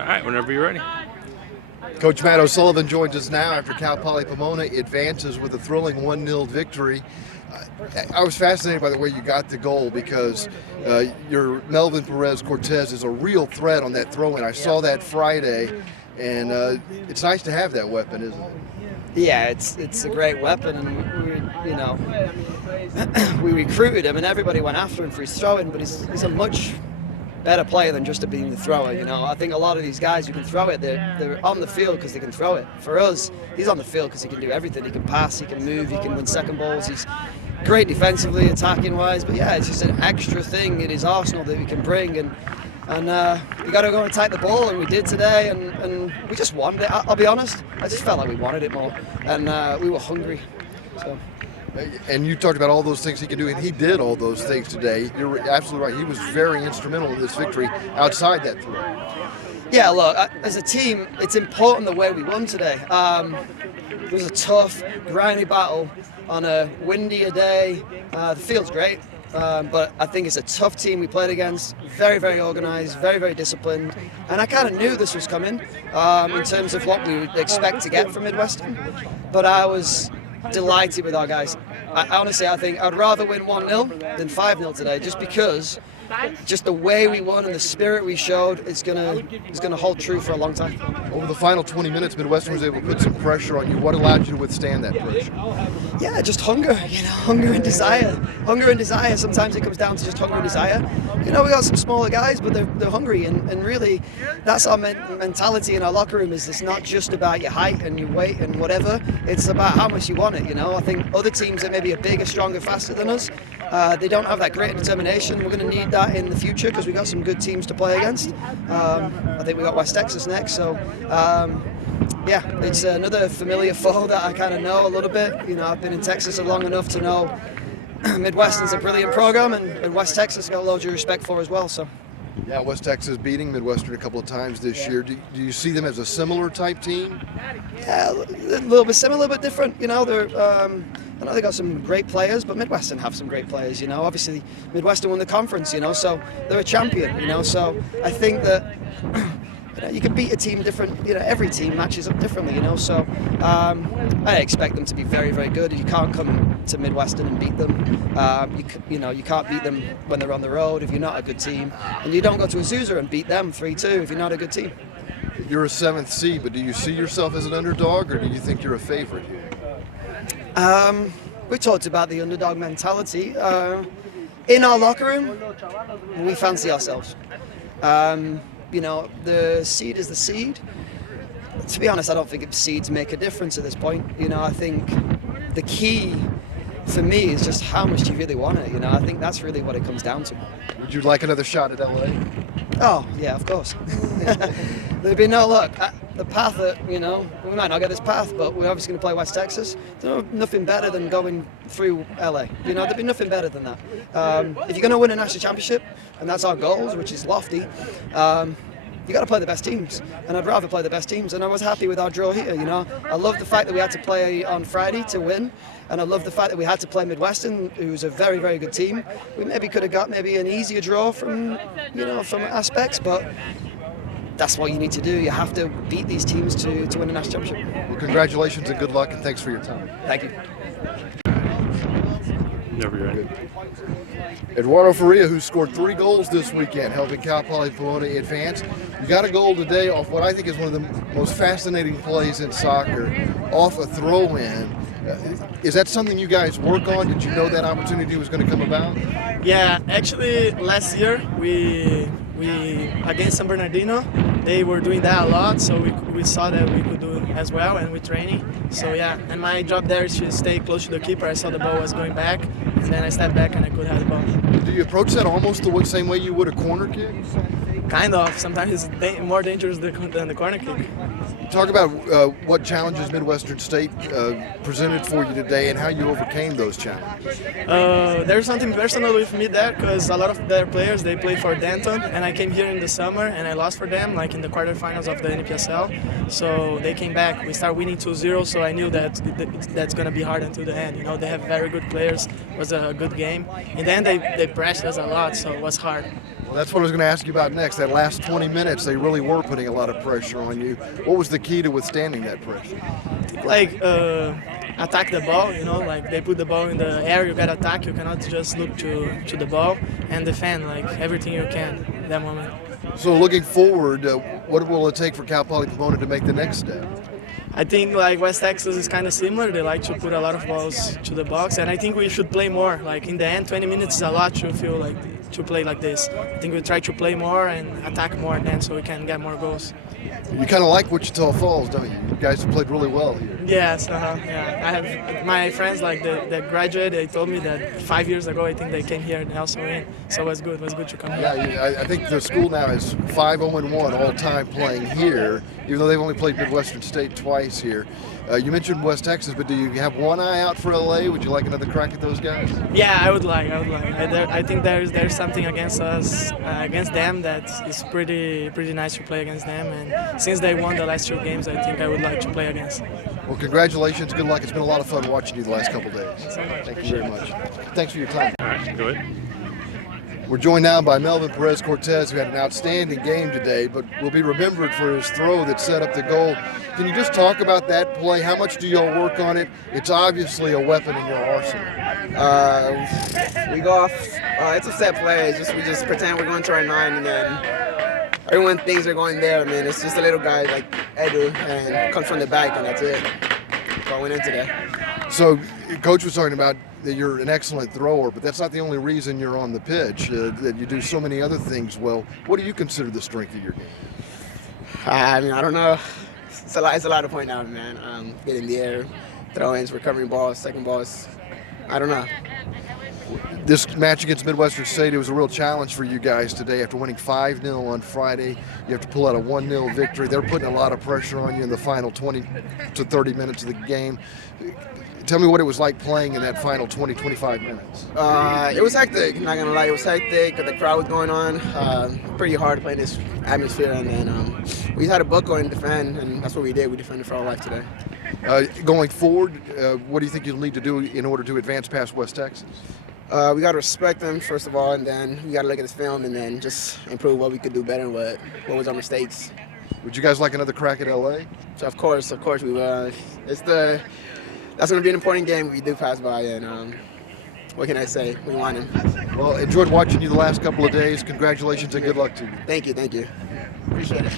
All right, whenever you're ready. Coach Matt OSullivan joins us now after Cal Poly Pomona advances with a thrilling 1-0 victory. I was fascinated by the way you got the goal because your Melvin Perez Cortez is a real threat on that throw-in. I saw that Friday, and it's nice to have that weapon, isn't it? Yeah, it's a great weapon, and we recruited him, and everybody went after him for his throwing, but he's a much better player than just being the thrower. I think a lot of these guys who can throw it, they're on the field because they can throw it. For us, he's on the field because he can do everything. He can pass, he can move, he can win second balls. He's great defensively, attacking wise, but yeah, it's just an extra thing in his arsenal that we can bring, and we got to go and attack the ball, and we did today, and we just wanted it. I'll be honest, I just felt like we wanted it more, and we were hungry. So. And you talked about all those things he can do, and he did all those things today. You're absolutely right. He was very instrumental in this victory outside that throw. Yeah, look, as a team, it's important the way we won today. It was a tough, grinding battle on a windier day. The field's great, but I think it's a tough team we played against. Very, very organized, very, very disciplined. And I kind of knew this was coming in terms of what we would expect to get from Midwestern. But I was delighted with our guys. Honestly, I think I'd rather win 1-0 than 5-0 today, just because the way we won and the spirit we showed is gonna hold true for a long time. Over the final 20 minutes, Midwestern was able to put some pressure on you. What allowed you to withstand that pressure? Yeah, just hunger, hunger and desire. Hunger and desire. Sometimes it comes down to just hunger and desire. We got some smaller guys, but they're hungry, and really, that's our mentality in our locker room. Is it's not just about your height and your weight and whatever. It's about how much you want it. I think other teams that maybe are bigger, stronger, faster than us, they don't have that great determination. We're going to need that in the future because we've got some good teams to play against. I think we got West Texas next, so yeah, it's another familiar foe that I kind of know a little bit. I've been in Texas long enough to know Midwestern's a brilliant program, and West Texas got loads of respect for as well. So. Yeah, West Texas beating Midwestern a couple of times this year. Do you see them as a similar type team? Yeah, a little bit similar but different. I know they got some great players, but Midwestern have some great players. Obviously Midwestern won the conference. So they're a champion. So I think that you can beat a team different. Every team matches up differently. So I expect them to be very, very good. You can't come to Midwestern and beat them. You can't beat them when they're on the road if you're not a good team, and you don't go to Azusa and beat them 3-2 if you're not a good team. You're a 7th seed, but do you see yourself as an underdog, or do you think you're a favorite here? We talked about the underdog mentality. In our locker room, we fancy ourselves. The seed is the seed. To be honest, I don't think seeds make a difference at this point. I think the key for me is just how much do you really want it. I think that's really what it comes down to. Would you like another shot at LA? Oh, yeah, of course. There'd be no look. The path that, we might not get this path, but we're obviously going to play West Texas. There's nothing better than going through LA. There'd be nothing better than that. If you're going to win a national championship, and that's our goals, which is lofty, you got to play the best teams, and I'd rather play the best teams. And I was happy with our draw here. I love the fact that we had to play on Friday to win, and I love the fact that we had to play Midwestern, who's a very, very good team. We maybe could have got an easier draw from aspects, but that's what you need to do. You have to beat these teams to win a national championship. Well, congratulations and good luck, and thanks for your time. Thank you. Never ready. Eduardo Faria, who scored 3 goals this weekend, helping Cal Poly Pomona advance. You got a goal today off what I think is one of the most fascinating plays in soccer, off a throw-in. Is that something you guys work on? Did you know that opportunity was going to come about? Yeah, actually last year we against San Bernardino, they were doing that a lot, so we saw that we could do it as well, and we're training. So yeah, and my job there is to stay close to the keeper. I saw the ball was going back, and then I stepped back and I could have the ball. Do you approach that almost the same way you would a corner kick? Kind of. Sometimes it's more dangerous than the corner kick. Talk about what challenges Midwestern State presented for you today and how you overcame those challenges. There's something personal with me there because a lot of their players, they play for Denton, and I came here in the summer and I lost for them, like in the quarterfinals of the NPSL. So they came back. We started winning 2-0, so I knew that that's going to be hard until the end. They have very good players. It was a good game. In the end, they pressed us a lot, so it was hard. That's what I was going to ask you about next. That last 20 minutes, they really were putting a lot of pressure on you. What was the key to withstanding that pressure? Like attack the ball, like they put the ball in the air, you gotta attack, you cannot just look to the ball and defend like everything you can at that moment. So looking forward, what will it take for Cal Poly Pomona to make the next step? I think like West Texas is kind of similar. They like to put a lot of balls to the box, and I think we should play more. Like in the end, 20 minutes is a lot to feel like to play like this. I think we try to play more and attack more then, so we can get more goals. You kind of like Wichita Falls, don't you? You guys have played really well here. Yes, yeah. I have my friends like that graduated. They told me that 5 years ago I think they came here and also in. So it was good. It was good to come here. Yeah, I think the school now is 5-0-1 all time playing here, even though they've only played Midwestern State twice here. You mentioned West Texas, but do you have one eye out for LA? Would you like another crack at those guys? Yeah, I would like. I think there's something against us, against them that is pretty nice to play against them. And since they won the last 2 games, I think I would like to play against. Well, congratulations. Good luck. It's been a lot of fun watching you the last couple of days. Thanks so much. Thank you very much. Thanks for your time. All right, go ahead. We're joined now by Melvin Perez Cortez, who had an outstanding game today, but will be remembered for his throw that set up the goal. Can you just talk about that play? How much do y'all work on it? It's obviously a weapon in your arsenal. We go off. It's a set play. We just pretend we're going to our 9, and then everyone thinks they're going there. I mean, it's just a little guy like Edu, and comes from the back, and that's it. So I went into that. So, Coach was talking about that you're an excellent thrower, but that's not the only reason you're on the pitch. That you do so many other things well. What do you consider the strength of your game? I mean, I don't know. It's a lot to point out, man. Getting in the air, throw-ins, recovering balls, second balls. I don't know. This match against Midwestern State, it was a real challenge for you guys today. After winning 5-0 on Friday, you have to pull out a 1-0 victory. They're putting a lot of pressure on you in the final 20 to 30 minutes of the game. Tell me what it was like playing in that final 20, 25 minutes. It was hectic, I'm not going to lie. It was hectic. The crowd was going on. Pretty hard to play in this atmosphere. And then we had a buckle and defend, and that's what we did. We defended for our life today. Going forward, what do you think you'll need to do in order to advance past West Texas? We got to respect them, first of all, and then we got to look at this film and then just improve what we could do better, what was our mistakes. Would you guys like another crack at LA? So of course we will. That's going to be an important game we do pass by, and what can I say? We want him. Well, enjoyed watching you the last couple of days. Congratulations and good luck to you. Thank you. Appreciate it.